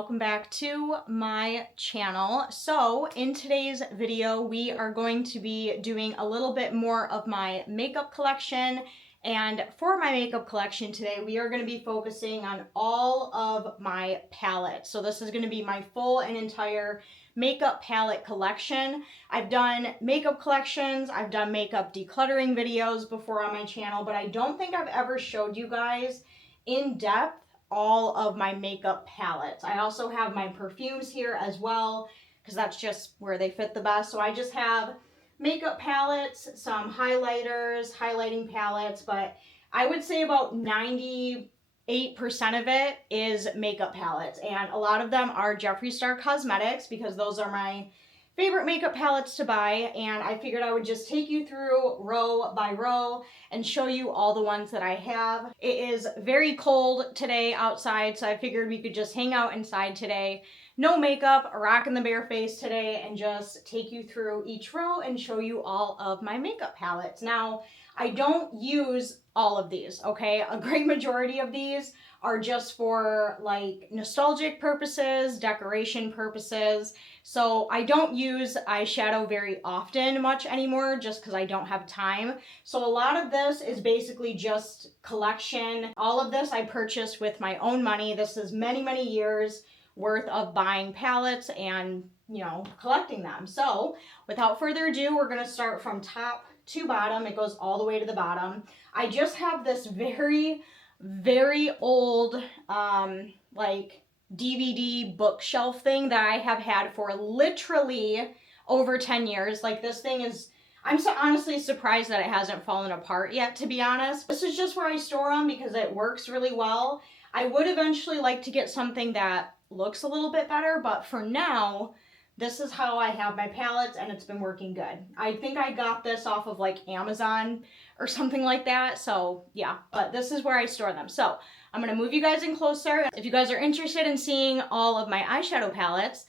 welcome back to my channel. So in today's video, we are going to be doing a little bit more of my makeup collection. And for my makeup collection today, we are going to be focusing on all of my palettes. So this is going to be my full and entire makeup palette collection. I've done makeup collections, I've done makeup decluttering videos before on my channel, but I don't think I've ever showed you guys in depth all of my makeup palettes. I also have my perfumes here as well because that's just where they fit the best. So I just have makeup palettes, some highlighters, highlighting palettes, but I would say about 98% of it is makeup palettes, and a lot of them are Jeffree Star Cosmetics because those are my favorite makeup palettes to buy, and I figured I would just take you through row by row and show you all the ones that I have. It is very cold today outside, so I figured we could just hang out inside today. No makeup, rocking the bare face today, and just take you through each row and show you all of my makeup palettes. Now, I don't use all of these, okay? A great majority of these are just for like nostalgic purposes, decoration purposes. So I don't use eyeshadow very often much anymore just because I don't have time. So a lot of this is basically just collection. All of this I purchased with my own money. This is many, many years worth of buying palettes and, you know, collecting them. So without further ado, we're going to start from top to bottom. It goes all the way to the bottom. I just have this very old like DVD bookshelf thing that I have had for literally over 10 years. Like, this thing is, I'm so honestly surprised that it hasn't fallen apart yet, to be honest. This is just where I store them because it works really well. I would eventually like to get something that looks a little bit better, but for now, this is how I have my palettes, and it's been working good. I think I got this off of like Amazon or something like that. So yeah, but this is where I store them. So I'm gonna move you guys in closer. If you guys are interested in seeing all of my eyeshadow palettes,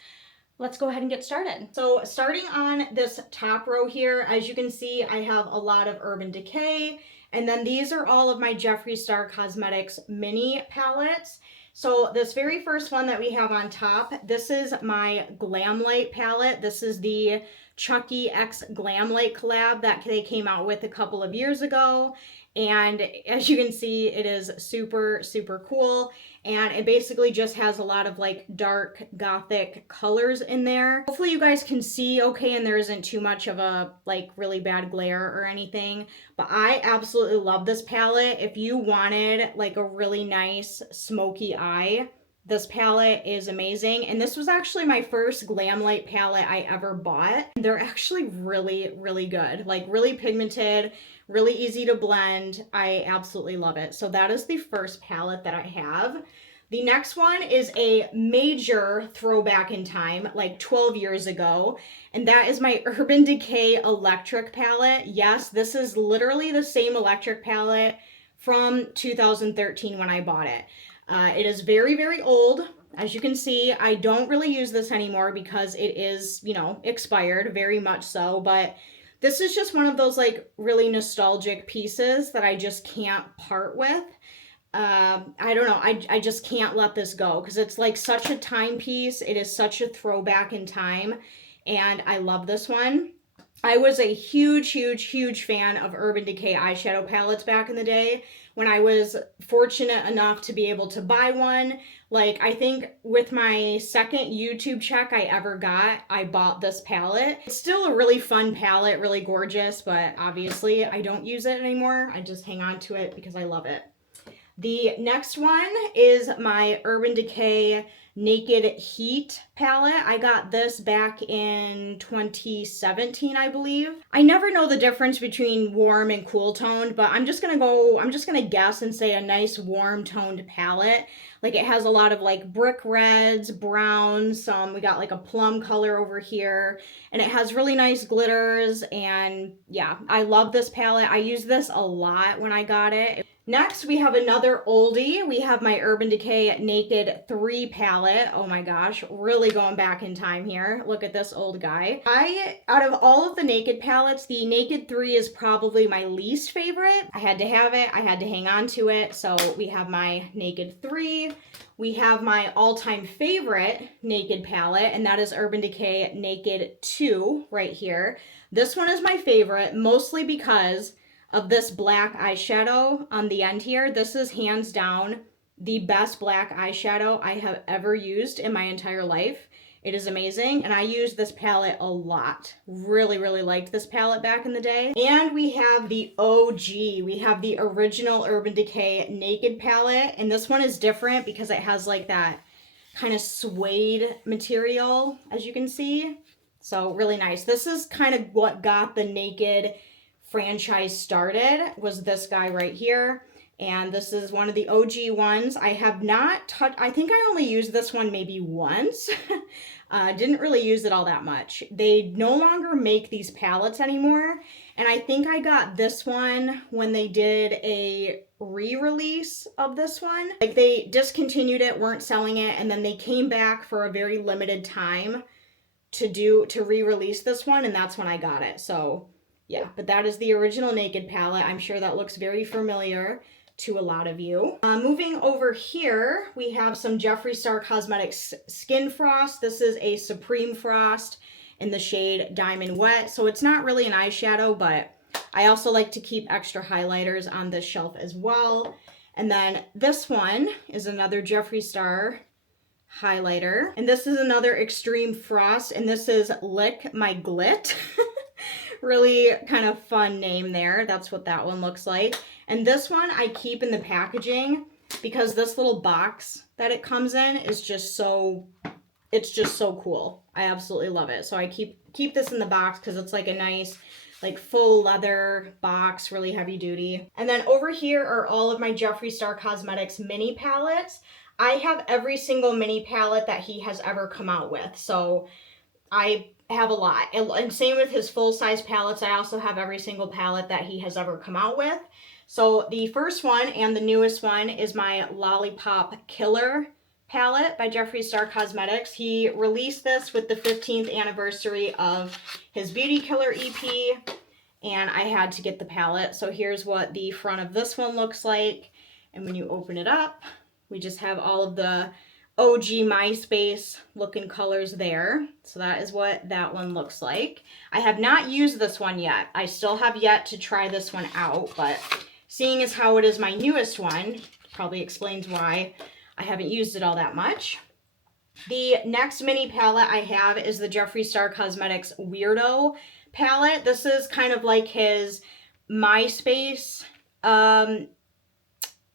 let's go ahead and get started. So starting on this top row here, as you can see, I have a lot of Urban Decay, and then these are all of my Jeffree Star Cosmetics mini palettes. So this very first one that we have on top, this is my Glam Light palette. This is the Chucky X Glam Light collab that they came out with a couple of years ago. And as you can see, it is super cool. And it basically just has a lot of like dark gothic colors in there. Hopefully you guys can see okay, and there isn't too much of a like really bad glare or anything. But I absolutely love this palette. If you wanted like a really nice smoky eye, this palette is amazing. And this was actually my first Glam Light palette I ever bought. They're actually really good. Like, really pigmented, really easy to blend. I absolutely love it. So that is the first palette that I have. The next one is a major throwback in time, like 12 years ago. And that is my Urban Decay Electric palette. Yes, this is literally the same electric palette from 2013 when I bought it. It is very old. As you can see, I don't really use this anymore because it is, you know, expired, very much so. But this is just one of those like really nostalgic pieces that I just can't part with. I don't know. I just can't let this go because it's like such a timepiece. It is such a throwback in time, and I love this one. I was a huge fan of Urban Decay eyeshadow palettes back in the day when I was fortunate enough to be able to buy one. Like, I think with my second YouTube check I ever got, I bought this palette. It's still a really fun palette, really gorgeous, but obviously I don't use it anymore. I just hang on to it because I love it. The next one is my Urban Decay Naked Heat palette. I got this back in 2017, I believe. I never know the difference between warm and cool toned, but I'm just gonna guess and say a nice warm toned palette. Like, it has a lot of like brick reds, browns, we got like a plum color over here, and it has really nice glitters. And yeah, I love this palette. I used this a lot when I got it. Next, we have another oldie. We have my Urban Decay Naked 3 palette. Oh my gosh, really going back in time here. Look at this old guy. Out of all of the Naked palettes, the Naked 3 is probably my least favorite. I had to have it. I had to hang on to it. So we have my Naked 3. We have my all-time favorite Naked palette, and that is Urban Decay Naked 2 right here. This one is my favorite, mostly because of this black eyeshadow on the end here. This is hands down the best black eyeshadow I have ever used in my entire life. It is amazing, and I use this palette a lot. Really, really liked this palette back in the day. And we have the OG. We have the original Urban Decay Naked palette, and this one is different because it has like that kind of suede material, as you can see. So really nice. This is kind of what got the Naked franchise started, was this guy right here. And this is one of the OG ones. I have not touched, I think I only used this one maybe once. Didn't really use it all that much. They no longer make these palettes anymore. And I think I got this one when they did a re-release of this one. Like they discontinued it, weren't selling it, and then they came back for a very limited time to re-release this one, and that's when I got it. So yeah, but that is the original Naked palette. I'm sure that looks very familiar to a lot of you. Moving over here, we have some Jeffree Star Cosmetics Skin Frost. This is a Supreme Frost in the shade Diamond Wet. So it's not really an eyeshadow, but I also like to keep extra highlighters on this shelf as well. And then this one is another Jeffree Star highlighter. And this is another Extreme Frost, and this is Lick My Glit. Really kind of fun name there. That's what that one looks like. And this one I keep in the packaging because this little box that it comes in is just so, it's just so cool. I absolutely love it. So I keep this in the box because it's like a nice like full leather box, really heavy duty. And then over here are all of my Jeffree Star Cosmetics mini palettes. I have every single mini palette that he has ever come out with. So I have a lot. And same with his full-size palettes. I also have every single palette that he has ever come out with. So the first one and the newest one is my Lollipop Killer palette by Jeffree Star Cosmetics. He released this with the 15th anniversary of his Beauty Killer EP, and I had to get the palette. So here's what the front of this one looks like. And when you open it up, we just have all of the OG MySpace looking colors there. So that is what that one looks like. I have not used this one yet. I still have yet to try this one out, but seeing as how it is my newest one, probably explains why I haven't used it all that much. The next mini palette I have is the Jeffree Star Cosmetics Weirdo palette. This is kind of like his MySpace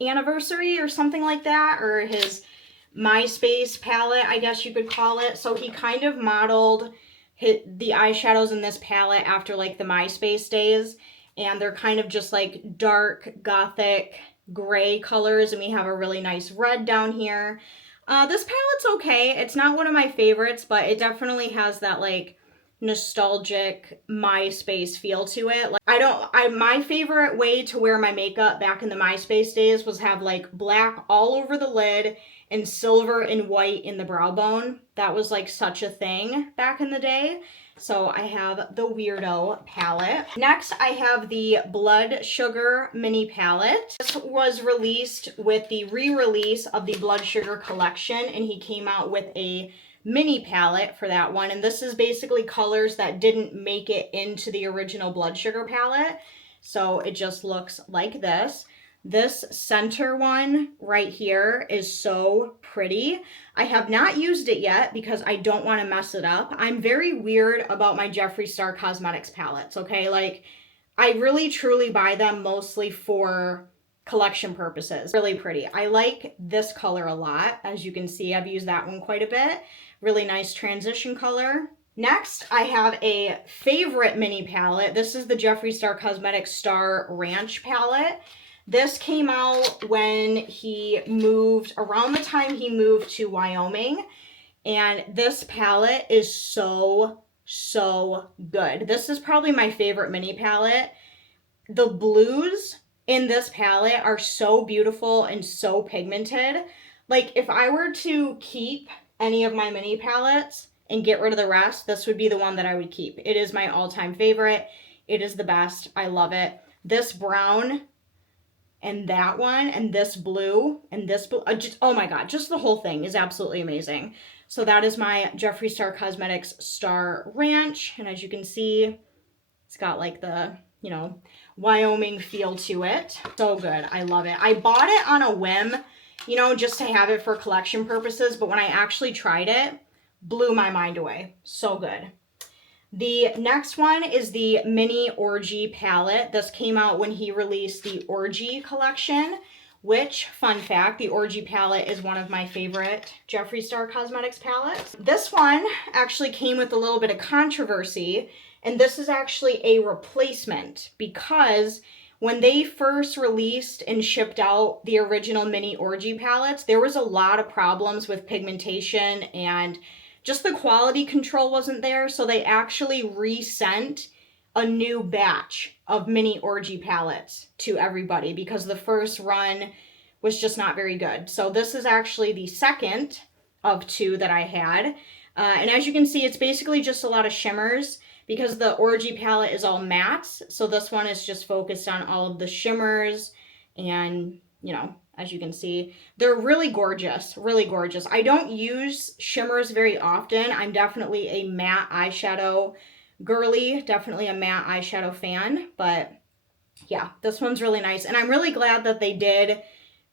anniversary or something like that, or his MySpace palette, I guess you could call it. So he kind of modeled the eyeshadows in this palette after like the MySpace days, and they're kind of just like dark gothic gray colors, and we have a really nice red down here. This palette's okay. It's not one of my favorites, but it definitely has that like nostalgic MySpace feel to it. Like my favorite way to wear my makeup back in the MySpace days was have like black all over the lid and silver and white in the brow bone. That was like such a thing back in the day. So I have the Weirdo palette. Next, I have the Blood Sugar mini palette. This was released with the re-release of the Blood Sugar collection, and he came out with a mini palette for that one. And this is basically colors that didn't make it into the original Blood Sugar palette. So it just looks like this. This center one right here is so pretty. I have not used it yet because I don't want to mess it up. I'm very weird about my Jeffree Star Cosmetics palettes, okay? Like, I really truly buy them mostly for collection purposes. Really pretty. I like this color a lot. As you can see, I've used that one quite a bit. Really nice transition color. Next, I have a favorite mini palette. This is the Jeffree Star Cosmetics Star Ranch palette. This came out when he moved, around the time he moved to Wyoming. And this palette is so, so good. This is probably my favorite mini palette. The blues in this palette are so beautiful and so pigmented. Like if I were to keep any of my mini palettes and get rid of the rest, this would be the one that I would keep. It is my all-time favorite. It is the best. I love it. This brown and that one and this blue and this blue, oh my god, just the whole thing is absolutely amazing. So that is my Jeffree Star Cosmetics Star Ranch, and as you can see, it's got like the, you know, Wyoming feel to it. So good. I love it. I bought it on a whim, you know, just to have it for collection purposes, but when I actually tried it, blew my mind away. So good. The next one is the Mini Orgy palette. This came out when he released the Orgy collection, which, fun fact, the Orgy palette is one of my favorite Jeffree Star Cosmetics palettes. This one actually came with a little bit of controversy, and this is actually a replacement because when they first released and shipped out the original Mini Orgy palettes, there was a lot of problems with pigmentation and just the quality control wasn't there, so they actually resent a new batch of Mini Orgy palettes to everybody because the first run was just not very good. So this is actually the second of two that I had. And as you can see, it's basically just a lot of shimmers because the Orgy palette is all mattes. So this one is just focused on all of the shimmers and, you know, as you can see, they're really gorgeous, really gorgeous. I don't use shimmers very often. I'm definitely a matte eyeshadow girly, definitely a matte eyeshadow fan, but yeah, this one's really nice. And I'm really glad that they did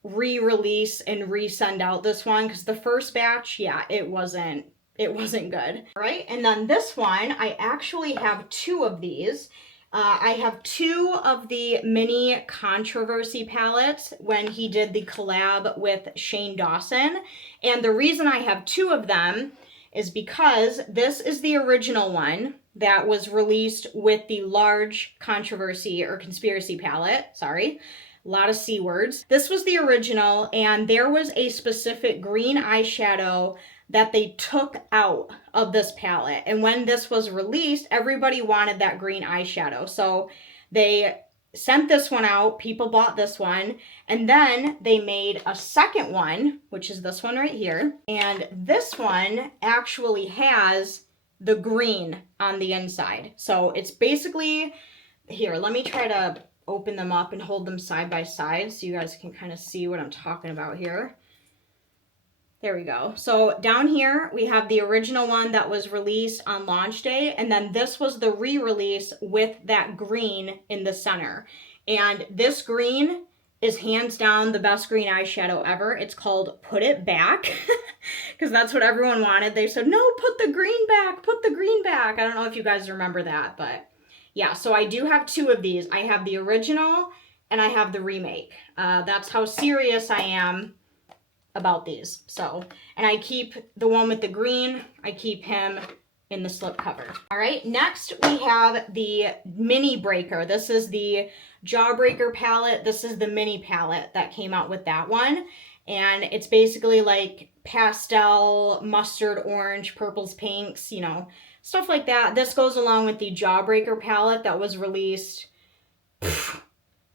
re-release and resend out this one because the first batch, yeah, it wasn't good. All right, and then this one, I actually have two of these. I have two of the Mini Controversy palettes when he did the collab with Shane Dawson. And the reason I have two of them is because this is the original one that was released with the large controversy or conspiracy palette. Sorry, a lot of C words. This was the original, and there was a specific green eyeshadow that they took out of this palette. And when this was released, everybody wanted that green eyeshadow. So they sent this one out, people bought this one, and then they made a second one, which is this one right here. And this one actually has the green on the inside. So it's basically, here, let me try to open them up and hold them side by side so you guys can kind of see what I'm talking about here. There we go. So down here, we have the original one that was released on launch day, and then this was the re-release with that green in the center. And this green is hands down the best green eyeshadow ever. It's called Put It Back, because that's what everyone wanted. They said, no, put the green back, put the green back. I don't know if you guys remember that, but yeah, so I do have two of these. I have the original and I have the remake. That's how serious I am about these. So, and I keep the one with the green, I keep him in the slip cover. All right, next we have the Mini Breaker. This is the Jawbreaker palette. This is the mini palette that came out with that one. And it's basically like pastel, mustard orange, purples, pinks, you know, stuff like that. This goes along with the Jawbreaker palette that was released,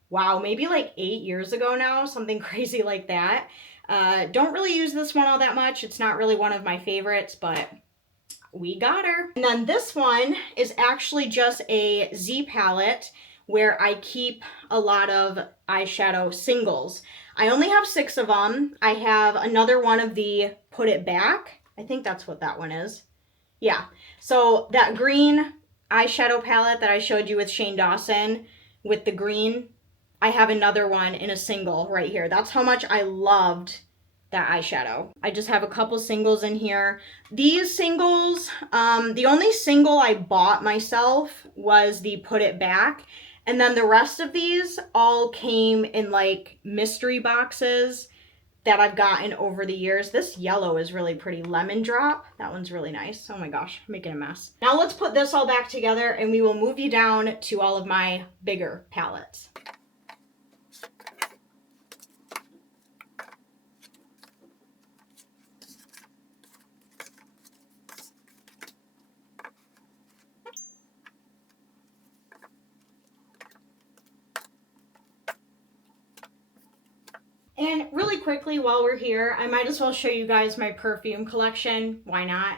wow, maybe like 8 years ago now, something crazy like that. Don't really use this one all that much. It's not really one of my favorites, but we got her. And then this one is actually just a Z palette where I keep a lot of eyeshadow singles. I only have 6 of them. I have another one of the Put It Back. I think that's what that one is. Yeah. So that green eyeshadow palette that I showed you with Shane Dawson with the green, I have another one in a single right here. That's how much I loved that eyeshadow. I just have a couple singles in here. These singles, the only single I bought myself was the Put It Back. And then the rest of these all came in like mystery boxes that I've gotten over the years. This yellow is really pretty. Lemon Drop. That one's really nice. Oh my gosh, I'm making a mess. Now let's put this all back together and we will move you down to all of my bigger palettes. quickly while we're here, I might as well show you guys my perfume collection. Why not?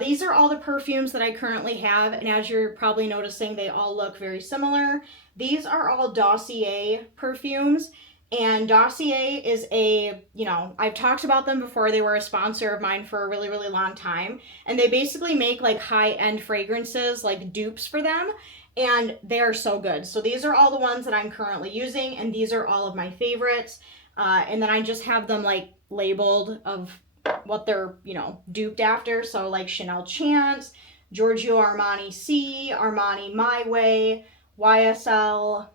These are all the perfumes that I currently have, and as you're probably noticing, they all look very similar. These are all Dossier perfumes, and Dossier is a, you know, I've talked about them before. They were a sponsor of mine for a really, really long time, and they basically make like high-end fragrances, like dupes for them, and they are so good. So these are all the ones that I'm currently using, and these are all of my favorites. And then I just have them like labeled of what they're, you know, duped after. So like Chanel Chance, Giorgio Armani C, Armani My Way, YSL,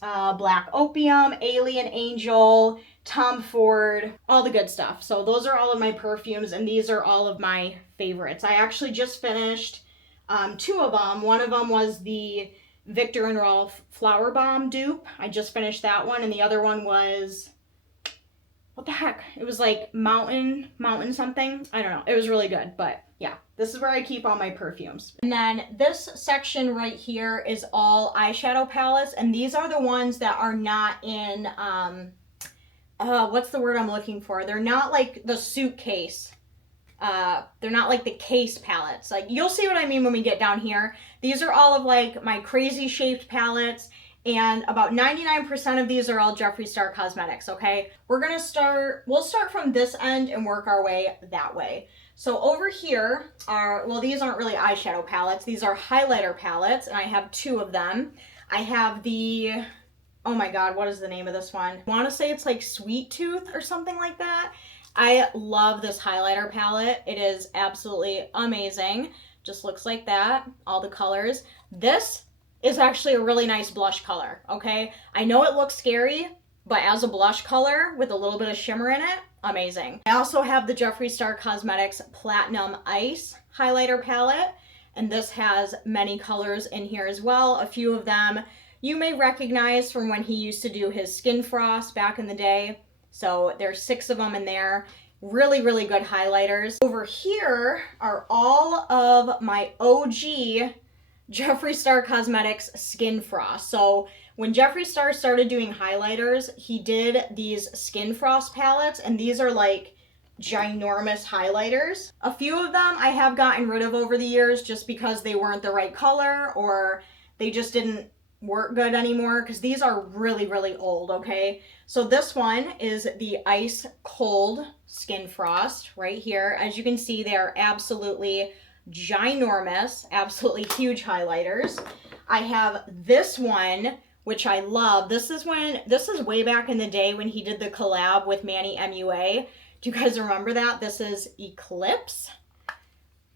Black Opium, Alien Angel, Tom Ford, all the good stuff. So those are all of my perfumes, and these are all of my favorites. I actually just finished 2 of them. One of them was the Viktor and Rolf Flower Bomb dupe. I just finished that one, and the other one was, what the heck? It was like mountain something. I don't know. It was really good, but yeah, this is where I keep all my perfumes. And then this section right here is all eyeshadow palettes, and these are the ones that are not in, what's the word I'm looking for? They're not like the suitcase. They're not like the case palettes. Like, you'll see what I mean when we get down here. These are all of like my crazy shaped palettes, and about 99% of these are all Jeffree Star Cosmetics, okay? We'll start from this end and work our way that way. So over here are, well, these aren't really eyeshadow palettes. These are highlighter palettes, and I have 2 of them. I have the, oh my God, what is the name of this one? I want to say it's like Sweet Tooth or something like that. I love this highlighter palette. It is absolutely amazing. Just looks like that, all the colors. This is actually a really nice blush color, okay? I know it looks scary, but as a blush color with a little bit of shimmer in it, amazing. I also have the Jeffree Star Cosmetics Platinum Ice highlighter palette, and this has many colors in here as well. A few of them you may recognize from when he used to do his Skin Frost back in the day. So there's 6 of them in there. Really, really good highlighters. Over here are all of my OG Jeffree Star Cosmetics Skin Frost. So when Jeffree Star started doing highlighters, he did these Skin Frost palettes, and these are like ginormous highlighters. A few of them I have gotten rid of over the years just because they weren't the right color, or they just didn't work good anymore, because these are really, really old, okay? So this one is the Ice Cold Skin Frost right here. As you can see, they are absolutely ginormous, absolutely huge highlighters. I have this one, which I love. This is way back in the day when he did the collab with Manny MUA. Do you guys remember that? This is Eclipse.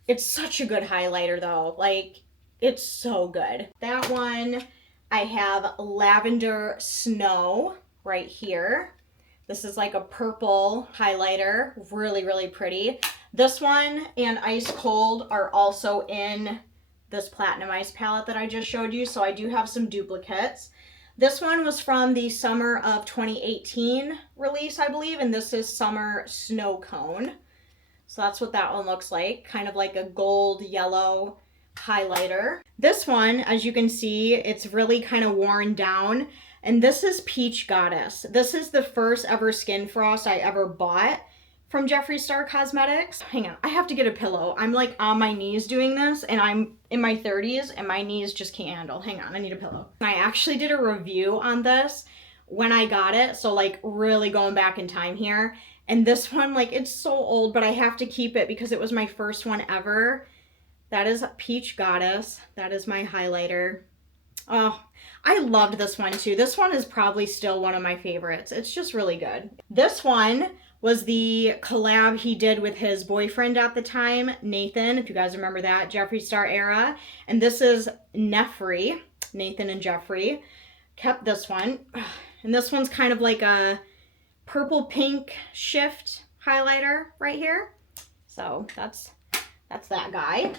It's such a good highlighter though. Like, it's so good. That one, I have Lavender Snow right here. This is like a purple highlighter, really, really pretty. This one and Ice Cold are also in this Platinum Ice palette that I just showed you, so I do have some duplicates. This one was from the summer of 2018 release, I believe, and this is Summer Snow Cone. So that's what that one looks like, kind of like a gold yellow highlighter. This one, as you can see, it's really kind of worn down, and this is Peach Goddess. This is the first ever Skin Frost I ever bought from Jeffree Star Cosmetics. Hang on, I have to get a pillow. I'm like on my knees doing this, and I'm in my 30s and my knees just can't handle. Hang on, I need a pillow. I actually did a review on this when I got it, so like really going back in time here. And this one, like, it's so old, but I have to keep it because it was my first one ever. That is Peach Goddess. That is my highlighter. Oh, I loved this one too. This one is probably still one of my favorites. It's just really good. This one was the collab he did with his boyfriend at the time, Nathan, if you guys remember that, Jeffree Star era. And this is Nefri, Nathan and Jeffree. Kept this one. And this one's kind of like a purple pink shift highlighter right here. So that's that guy.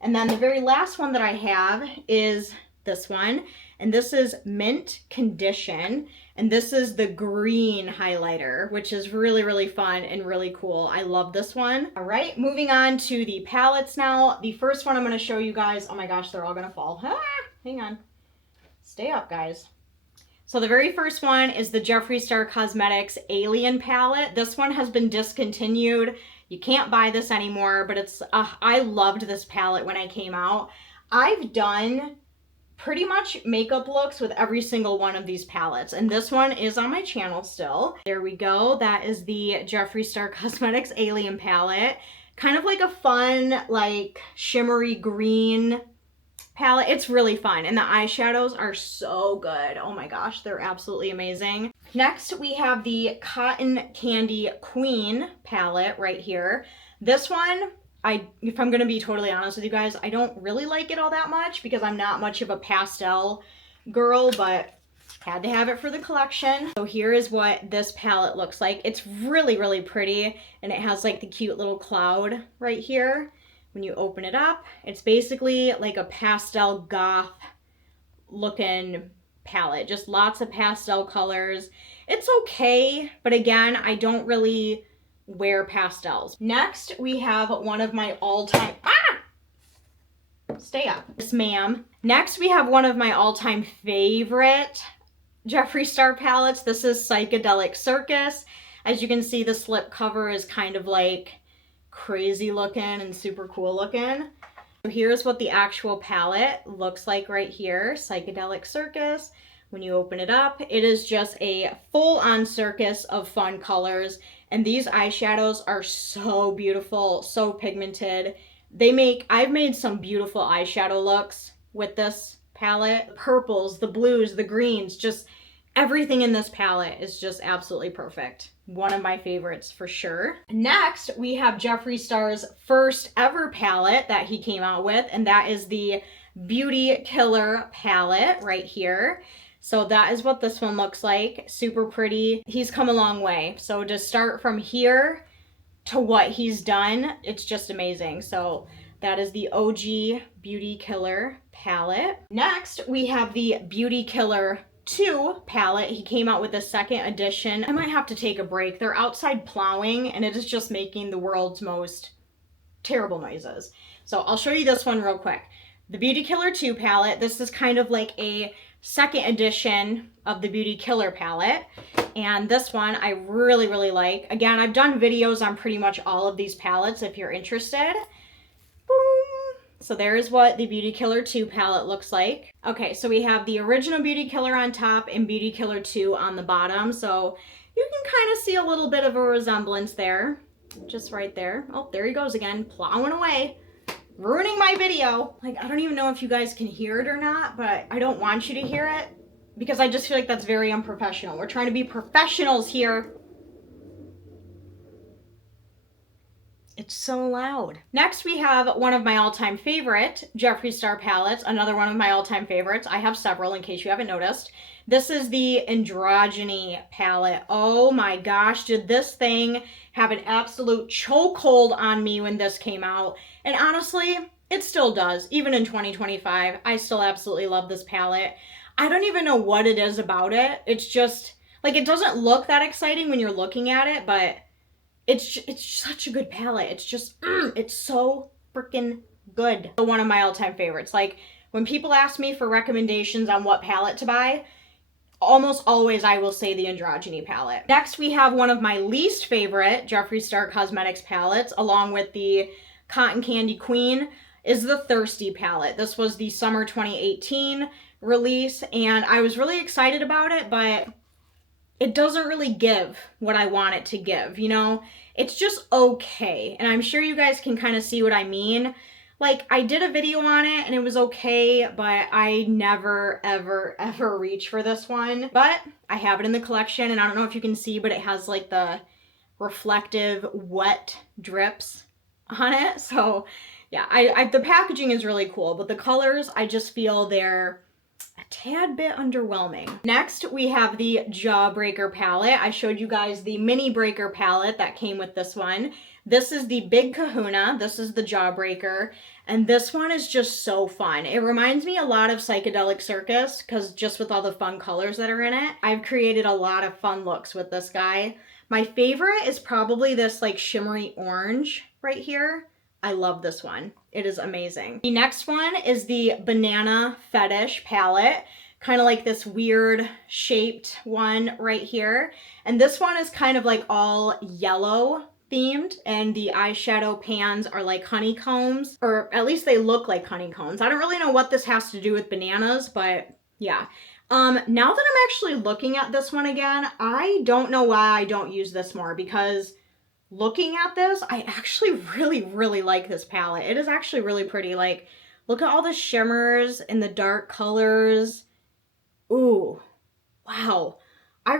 And then the very last one that I have is this one, and this is Mint Condition, and this is the green highlighter, which is really, really fun and really cool. I love this one. All right, moving on to the palettes now. The first one I'm going to show you guys, oh my gosh, they're all going to fall. Ah, hang on. Stay up, guys. So the very first one is the Jeffree Star Cosmetics Alien palette. This one has been discontinued. You can't buy this anymore, but it's, I loved this palette when it came out. I've done pretty much makeup looks with every single one of these palettes, and this one is on my channel still. There we go. That is the Jeffree Star Cosmetics Alien palette. Kind of like a fun, like shimmery green palette. It's really fun, and the eyeshadows are so good. Oh my gosh, they're absolutely amazing. Next, we have the Cotton Candy Queen palette right here. This one, if I'm gonna be totally honest with you guys, I don't really like it all that much because I'm not much of a pastel girl, but had to have it for the collection. So here is what this palette looks like. It's really, really pretty, and it has like the cute little cloud right here. When you open it up, it's basically like a pastel goth looking palette. Just lots of pastel colors. It's okay, but again, I don't really wear pastels. Next, we have one of my all-time... Stay up. Yes, ma'am. Next, we have one of my all-time favorite Jeffree Star palettes. This is Psychedelic Circus. As you can see, the slip cover is kind of like crazy looking and super cool looking. So here's what the actual palette looks like right here, Psychedelic Circus. When you open it up, it is just a full-on circus of fun colors, and these eyeshadows are so beautiful, so pigmented. I've made some beautiful eyeshadow looks with this palette. The purples, the blues, the greens, just everything in this palette is just absolutely perfect. One of my favorites for sure. Next, we have Jeffree Star's first ever palette that he came out with, and that is the Beauty Killer palette right here. So that is what this one looks like. Super pretty. He's come a long way. So to start from here to what he's done, it's just amazing. So that is the OG Beauty Killer palette. Next, we have the Beauty Killer 2 palette. He came out with a second edition. I might have to take a break. They're outside plowing, and it is just making the world's most terrible noises. So I'll show you this one real quick. The Beauty Killer 2 palette. This is kind of like a second edition of the Beauty Killer palette. And this one I really, really like. Again, I've done videos on pretty much all of these palettes if you're interested. Boom! So there's what the Beauty Killer 2 palette looks like. Okay, so we have the original Beauty Killer on top and Beauty Killer 2 on the bottom. So you can kind of see a little bit of a resemblance there. Just right there. Oh, there he goes again, plowing away. Ruining my video. Like, I don't even know if you guys can hear it or not, but I don't want you to hear it because I just feel like that's very unprofessional. We're trying to be professionals here. It's so loud. Next, we have one of my all-time favorite Jeffree Star palettes. Another one of my all-time favorites. I have several in case you haven't noticed. This is the Androgyny palette. Oh my gosh, did this thing have an absolute chokehold on me when this came out. And honestly, it still does. Even in 2025, I still absolutely love this palette. I don't even know what it is about it. It's just, like, it doesn't look that exciting when you're looking at it, but it's such a good palette. It's just, it's so freaking good. One of my all-time favorites. Like, when people ask me for recommendations on what palette to buy, almost always I will say the Androgyny palette. Next, we have one of my least favorite Jeffree Star Cosmetics palettes, along with the Cotton Candy Queen, is the Thirsty palette. This was the summer 2018 release, and I was really excited about it, but it doesn't really give what I want it to give, you know? It's just okay, and I'm sure you guys can kind of see what I mean. Like, I did a video on it, and it was okay, but I never, ever, ever reach for this one. But I have it in the collection, and I don't know if you can see, but it has, like, the reflective wet drips on it. So, yeah, the packaging is really cool, but the colors, I just feel they're a tad bit underwhelming. Next, we have the Jawbreaker palette. I showed you guys the Mini Breaker palette that came with this one. This is the Big Kahuna. This is the Jawbreaker. And this one is just so fun. It reminds me a lot of Psychedelic Circus, because just with all the fun colors that are in it, I've created a lot of fun looks with this guy. My favorite is probably this like shimmery orange right here. I love this one. It is amazing. The next one is the Banana Fetish palette. kind of like this weird shaped one right here. And this one is kind of like all yellow themed, and the eyeshadow pans are like honeycombs, or at least they look like honeycombs. I don't really know what this has to do with bananas, but yeah. Now that I'm actually looking at this one again, I don't know why I don't use this more, because looking at this, I actually really like this palette. It is actually really pretty. Like, look at all the shimmers and the dark colors. Ooh, wow. I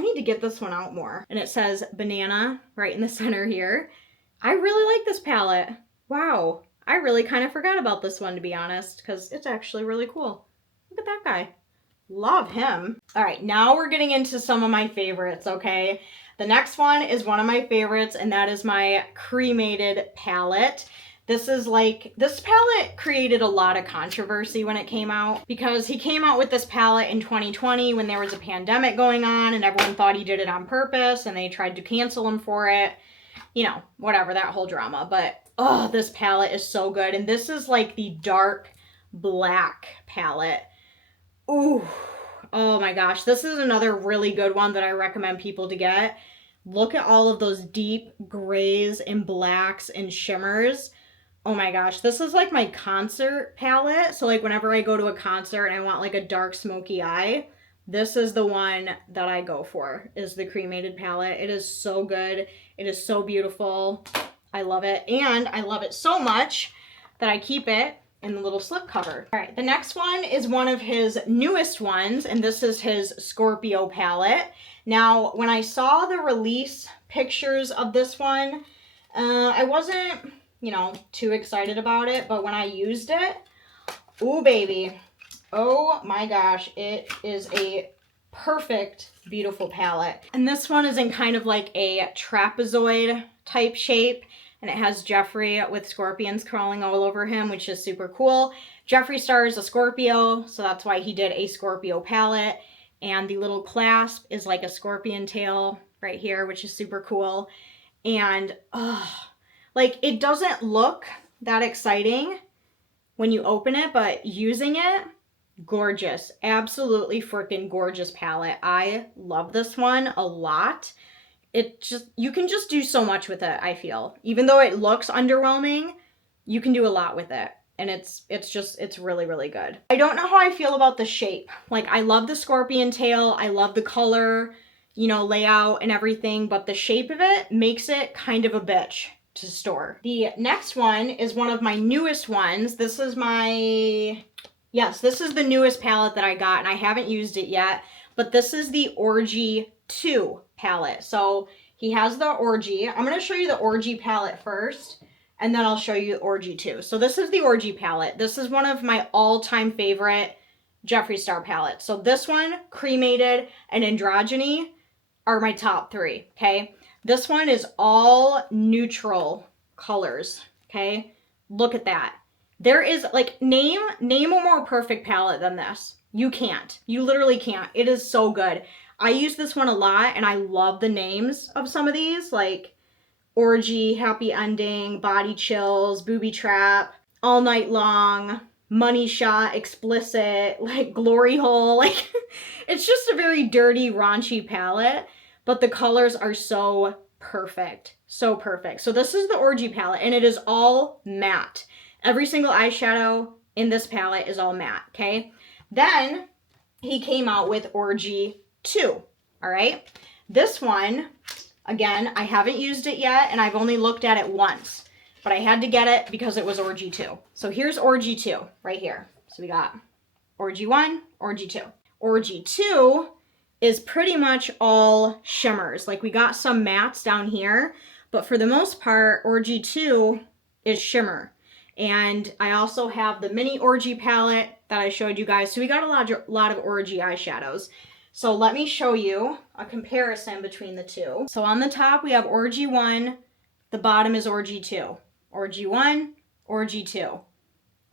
need to get this one out more. And it says banana right in the center here. I really like this palette. Wow. I really kind of forgot about this one, to be honest, because it's actually really cool. Look at that guy. Love him. All right, now we're getting into some of my favorites, okay? The next one is one of my favorites, and that is my cremated palette. This palette created a lot of controversy when it came out, because he came out with this palette in 2020 when there was a pandemic going on, and everyone thought he did it on purpose, and they tried to cancel him for it. You know, whatever, that whole drama. But, oh, this palette is so good. And this is like the dark black palette. Ooh, oh my gosh. This is another really good one that I recommend people to get. Look at all of those deep grays and blacks and shimmers. Oh my gosh, this is like my concert palette. So like whenever I go to a concert and I want like a dark smoky eye, this is the one that I go for, is the cremated palette. It is so good. It is so beautiful. I love it. And I love it so much that I keep it in the little slip cover. All right, the next one is one of his newest ones, and this is his Scorpio palette. Now, when I saw the release pictures of this one, I wasn't, you know, too excited about it, but when I used it, ooh baby, oh my gosh, it is a perfect, beautiful palette. And this one is in kind of like a trapezoid type shape, and it has Jeffree with scorpions crawling all over him, which is super cool. Jeffree Star is a Scorpio, so that's why he did a Scorpio palette. And the little clasp is like a scorpion tail right here, which is super cool. And, like, it doesn't look that exciting when you open it, but using it, gorgeous. Absolutely freaking gorgeous palette. I love this one a lot. You can just do so much with it, I feel. Even though it looks underwhelming, you can do a lot with it. And it's really good. I don't know how I feel about the shape. Like, I love the scorpion tail. I love the color, you know, layout and everything, but the shape of it makes it kind of a bitch to store. The next one is one of my newest ones. This is the newest palette that I got, and I haven't used it yet, but this is the Orgy 2 palette. So he has the Orgy. I'm going to show you the Orgy palette first, and then I'll show you Orgy 2. So this is the Orgy palette. This is one of my all-time favorite Jeffree Star palettes. So this one, Cremated, and Androgyny are my top three, okay? This one is all neutral colors, okay? Look at that. There is, like, name a more perfect palette than this. You can't. You literally can't. It is so good. I use this one a lot, and I love the names of some of these, like Orgy, Happy Ending, Body Chills, Booby Trap, All Night Long, Money Shot, Explicit, like Glory Hole. Like, it's just a very dirty, raunchy palette, but the colors are so perfect. So perfect. So this is the Orgy palette, and it is all matte. Every single eyeshadow in this palette is all matte, okay? Then he came out with Orgy 2, all right? This one, again, I haven't used it yet, and I've only looked at it once, but I had to get it because it was Orgy 2. So here's Orgy 2 right here. So we got Orgy 1, Orgy 2. Orgy 2 is pretty much all shimmers. Like, we got some mattes down here, but for the most part, Orgy 2 is shimmer. And I also have the mini Orgy palette that I showed you guys. So we got a lot of Orgy eyeshadows. So let me show you a comparison between the two. So on the top, we have Orgy 1. The bottom is Orgy 2. Orgy 1, Orgy 2.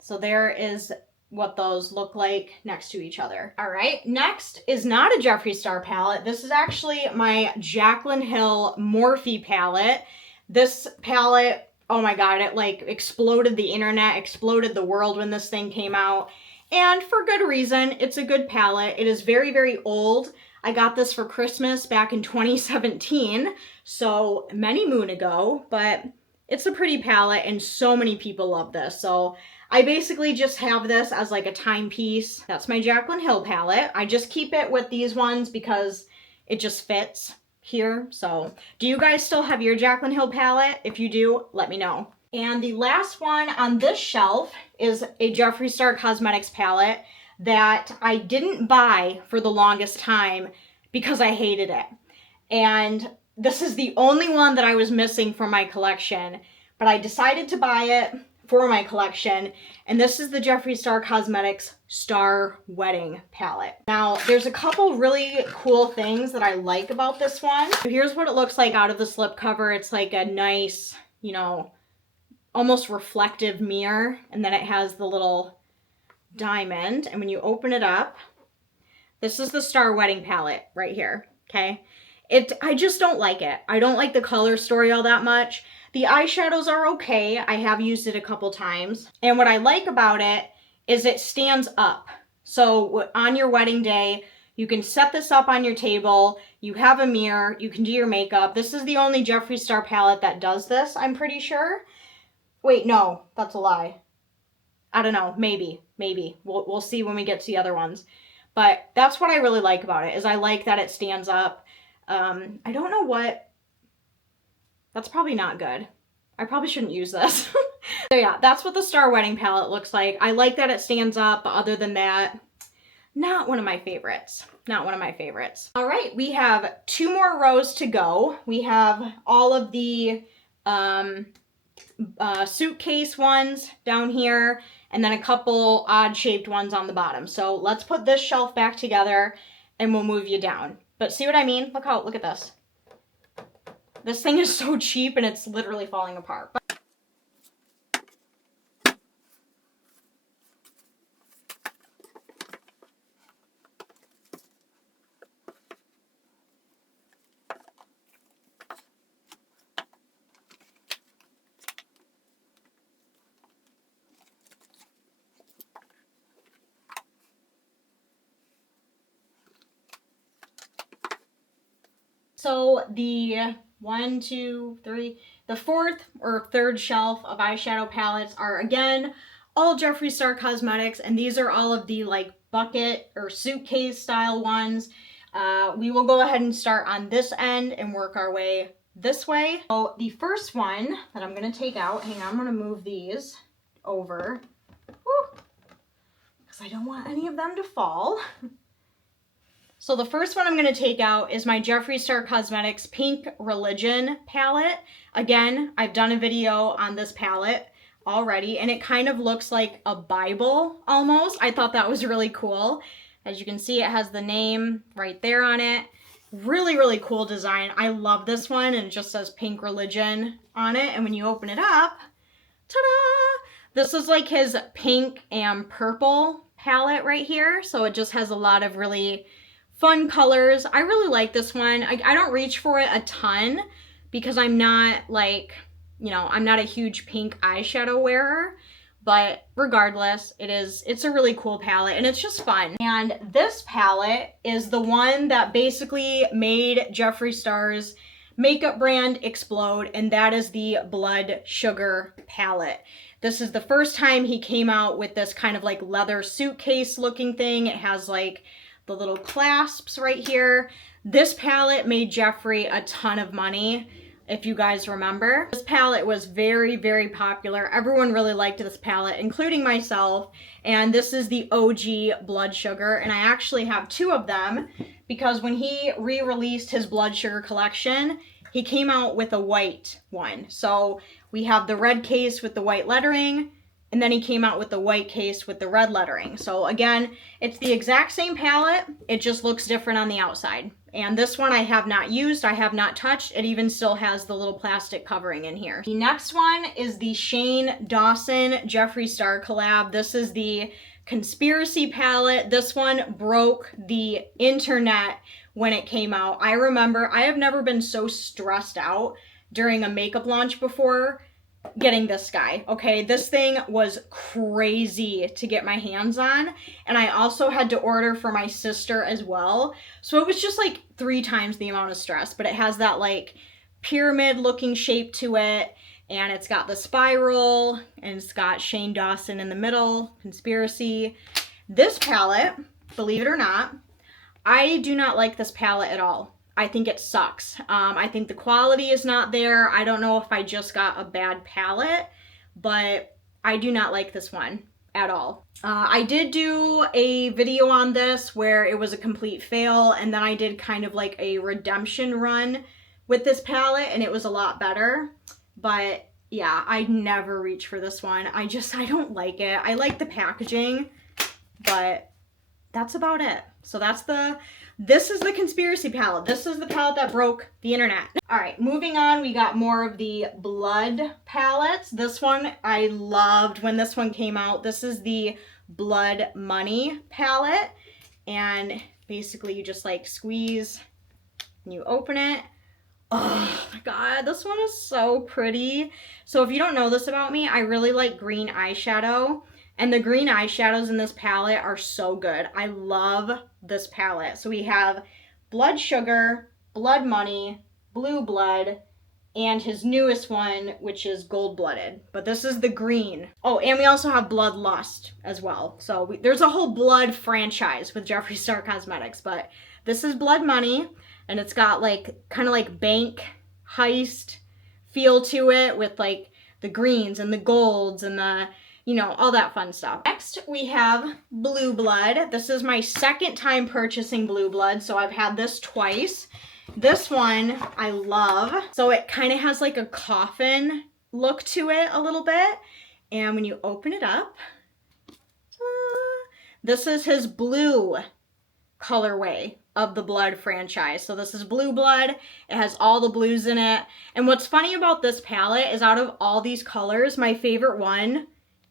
So there is what those look like next to each other. All right, next is not a Jeffree Star palette. This is actually my Jaclyn Hill Morphe palette. This palette, oh my God, it like exploded the internet, exploded the world when this thing came out. And for good reason. It's a good palette. It is very, very old. I got this for Christmas back in 2017, so many moon ago, but it's a pretty palette and so many people love this. So I basically just have this as like a timepiece. That's my Jaclyn Hill palette. I just keep it with these ones because it just fits here. So do you guys still have your Jaclyn Hill palette? If you do, let me know. And the last one on this shelf is a Jeffree Star Cosmetics palette that I didn't buy for the longest time because I hated it. And this is the only one that I was missing from my collection, but I decided to buy it for my collection, and this is the Jeffree Star Cosmetics Star Wedding palette. Now, there's a couple really cool things that I like about this one. So here's what it looks like out of the slipcover. It's like a nice, you know, almost reflective mirror, and then it has the little diamond, and when you open it up, this is the Star Wedding palette right here, okay? I just don't like it. I don't like the color story all that much. The eyeshadows are okay. I have used it a couple times. And what I like about it is it stands up. So on your wedding day, you can set this up on your table. You have a mirror. You can do your makeup. This is the only Jeffree Star palette that does this, I'm pretty sure. Wait, no, that's a lie. I don't know, maybe. We'll see when we get to the other ones. But that's what I really like about it, is I like that it stands up. I don't know what, that's probably not good. I probably shouldn't use this. So yeah, that's what the Star Wedding palette looks like. I like that it stands up, but other than that, not one of my favorites. Not one of my favorites. All right, we have 2 more rows to go. We have all of the suitcase ones down here, and then a couple odd shaped ones on the bottom. So let's put this shelf back together and we'll move you down. But see what I mean? Look at this. This thing is so cheap and it's literally falling apart. So the 1, 2, 3, the 4th or 3rd shelf of eyeshadow palettes are again all Jeffree Star Cosmetics, and these are all of the like bucket or suitcase style ones. We will go ahead and start on this end and work our way this way. So the first one that I'm going to take out, hang on, I'm going to move these over because I don't want any of them to fall. So the first one I'm going to take out is my Jeffree Star Cosmetics Pink Religion palette. Again, I've done a video on this palette already, and it kind of looks like a Bible almost. I thought that was really cool. As you can see, it has the name right there on it. Really, really cool design. I love this one, and it just says Pink Religion on it. And when you open it up, ta-da! This is like his pink and purple palette right here. So it just has a lot of really fun colors. I really like this one. I don't reach for it a ton because I'm not like, you know, I'm not a huge pink eyeshadow wearer, but regardless, it's a really cool palette and it's just fun. And this palette is the one that basically made Jeffree Star's makeup brand explode, and that is the Blood Sugar palette. This is the first time he came out with this kind of like leather suitcase looking thing. It has like the little clasps right here. This palette made Jeffree a ton of money, if you guys remember. This palette was very, very popular. Everyone really liked this palette, including myself. And this is the OG Blood Sugar, and I actually have 2 of them because when he re-released his Blood Sugar collection, he came out with a white one. So we have the red case with the white lettering, and then he came out with the white case with the red lettering. So again, it's the exact same palette. It just looks different on the outside. And this one I have not used. I have not touched. It even still has the little plastic covering in here. The next one is the Shane Dawson Jeffree Star collab. This is the Conspiracy palette. This one broke the internet when it came out. I remember I have never been so stressed out during a makeup launch before getting this guy, okay? This thing was crazy to get my hands on, and I also had to order for my sister as well. So it was just like 3 times the amount of stress, but it has that like pyramid looking shape to it, and it's got the spiral, and it's got Shane Dawson in the middle, conspiracy. This palette, believe it or not, I do not like this palette at all. I think it sucks. I think the quality is not there. I don't know if I just got a bad palette, but I do not like this one at all. I did do a video on this where it was a complete fail, and then I did kind of like a redemption run with this palette, and it was a lot better. But yeah, I'd never reach for this one. I don't like it. I like the packaging, but that's about it. So this is the conspiracy palette. This is the palette that broke the internet. All right, moving on, we got more of the blood palettes. This one I loved when this one came out. This is the Blood Money palette. And basically you just like squeeze and you open it. Oh my God, this one is so pretty. So if you don't know this about me, I really like green eyeshadow. And the green eyeshadows in this palette are so good. I love this palette. So we have Blood Sugar, Blood Money, Blue Blood, and his newest one, which is Gold Blooded. But this is the green. Oh, and we also have Blood Lust as well. So there's a whole blood franchise with Jeffree Star Cosmetics. But this is Blood Money, and it's got like kind of like bank heist feel to it with like the greens and the golds and the, you know, all that fun stuff. Next, we have Blue Blood. This is my second time purchasing Blue Blood, so I've had this twice. This one I love. So it kind of has like a coffin look to it a little bit. And when you open it up, this is his blue colorway of the Blood franchise. So this is Blue Blood. It has all the blues in it. And what's funny about this palette is out of all these colors, my favorite one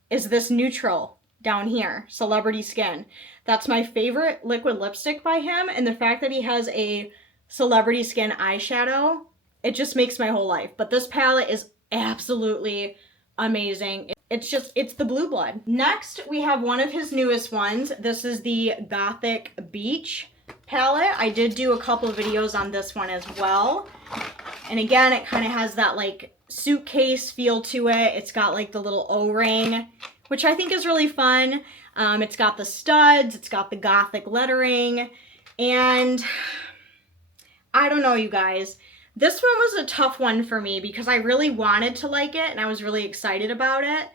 is this neutral down here, Celebrity Skin. That's my favorite liquid lipstick by him, and the fact that he has a Celebrity Skin eyeshadow, it just makes my whole life. But this palette is absolutely amazing. It's the Blue Blood. Next, we have one of his newest ones. This is the Gothic Beach palette. I did do a couple of videos on this one as well. And again, it kind of has that like suitcase feel to it. It's got like the little O-ring, which I think is really fun. It's got the studs, it's got the Gothic lettering, and I don't know, you guys. This one was a tough one for me because I really wanted to like it and I was really excited about it,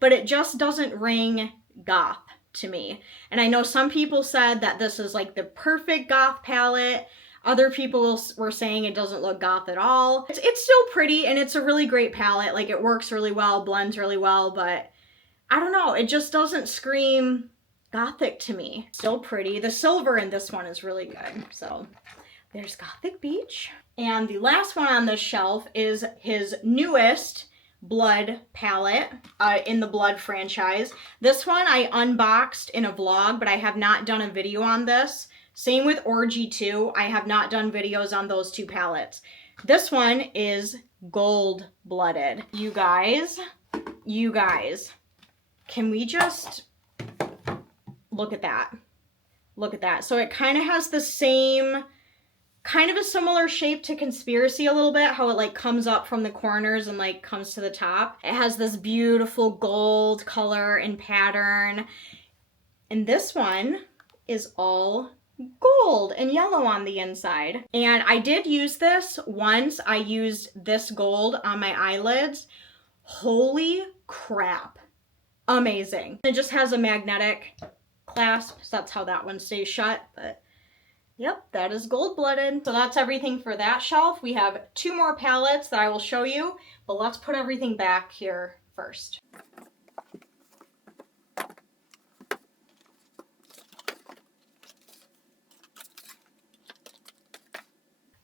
but it just doesn't ring goth to me. And I know some people said that this is like the perfect goth palette. Other people were saying it doesn't look goth at all. It's still pretty, and it's a really great palette. Like, it works really well, blends really well, but I don't know. It just doesn't scream gothic to me. Still pretty. The silver in this one is really good. So there's Gothic Beach. And the last one on this shelf is his newest Blood palette in the Blood franchise. This one I unboxed in a vlog, but I have not done a video on this. Same with Orgy 2. I have not done videos on those two palettes. This one is Gold Blooded. You guys, can we just look at that? Look at that. So it kind of has the same, kind of a similar shape to Conspiracy a little bit, how it like comes up from the corners and like comes to the top. It has this beautiful gold color and pattern. And this one is all gold and yellow on the inside. And I did use this once. I used this gold on my eyelids. Holy crap. Amazing. It just has a magnetic clasp, so that's how that one stays shut. But yep, that is Gold Blooded. So that's everything for that shelf. We have 2 more palettes that I will show you, but let's put everything back here first.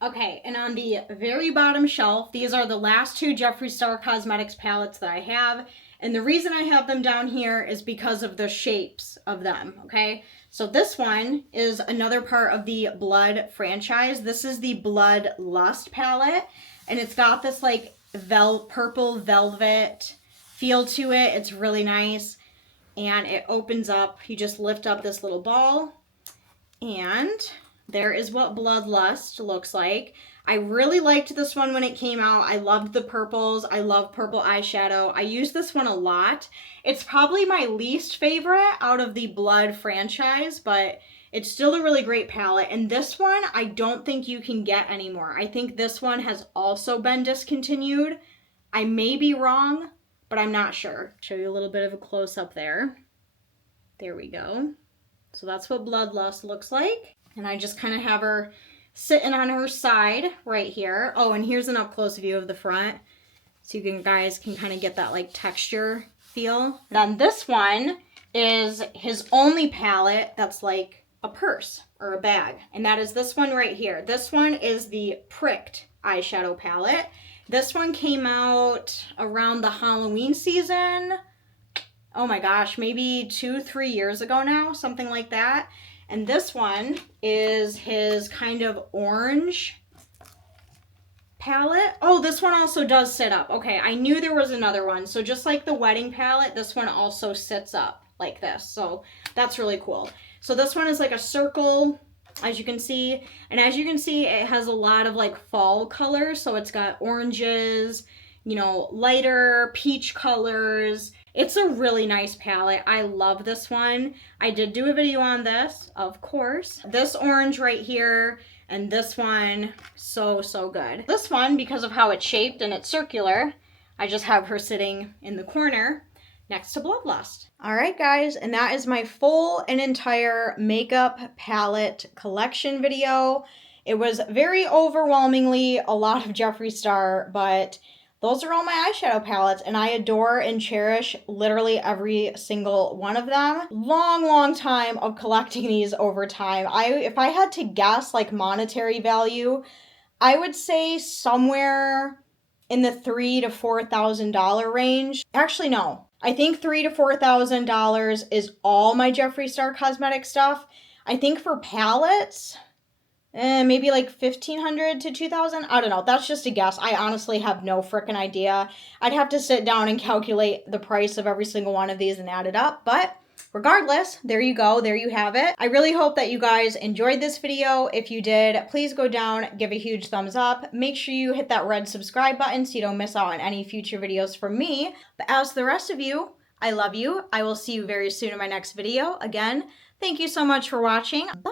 Okay, and on the very bottom shelf, these are the last 2 Jeffree Star Cosmetics palettes that I have. And the reason I have them down here is because of the shapes of them, okay? So this one is another part of the Blood franchise. This is the Blood Lust palette, and it's got this like purple velvet feel to it. It's really nice. And it opens up. You just lift up this little ball. And there is what Bloodlust looks like. I really liked this one when it came out. I loved the purples. I love purple eyeshadow. I use this one a lot. It's probably my least favorite out of the Blood franchise, but it's still a really great palette. And this one, I don't think you can get anymore. I think this one has also been discontinued. I may be wrong, but I'm not sure. Show you a little bit of a close-up there. There we go. So that's what Bloodlust looks like. And I just kind of have her sitting on her side right here. Oh, and here's an up-close view of the front. So you guys can kind of get that like texture feel. Then this one is his only palette that's like a purse or a bag. And that is this one right here. This one is the Pricked eyeshadow palette. This one came out around the Halloween season. Oh my gosh, maybe 2-3 years ago now, something like that. And this one is his kind of orange palette. Oh, this one also does sit up. Okay, I knew there was another one. So just like the wedding palette, this one also sits up like this. So that's really cool. So this one is like a circle, as you can see. And as you can see, it has a lot of like fall colors. So it's got oranges, you know, lighter peach colors. It's a really nice palette. I love this one. I did do a video on this, of course. This orange right here and this one, so good. This one, because of how it's shaped and it's circular, I just have her sitting in the corner next to Bloodlust. All right, guys, and that is my full and entire makeup palette collection video. It was very overwhelmingly a lot of Jeffree Star, but those are all my eyeshadow palettes, and I adore and cherish literally every single one of them. Long time of collecting these over time. If I had to guess like monetary value, I would say somewhere in the $3,000 to $4,000 range. Actually, no. I think $3,000 to $4,000 is all my Jeffree Star cosmetic stuff. I think for palettes, maybe like $1,500 to $2,000. I don't know. That's just a guess. I honestly have no freaking idea. I'd have to sit down and calculate the price of every single one of these and add it up. But regardless, there you go. There you have it. I really hope that you guys enjoyed this video. If you did, please go down, give a huge thumbs up. Make sure you hit that red subscribe button so you don't miss out on any future videos from me. But as for the rest of you, I love you. I will see you very soon in my next video. Again, thank you so much for watching. Bye!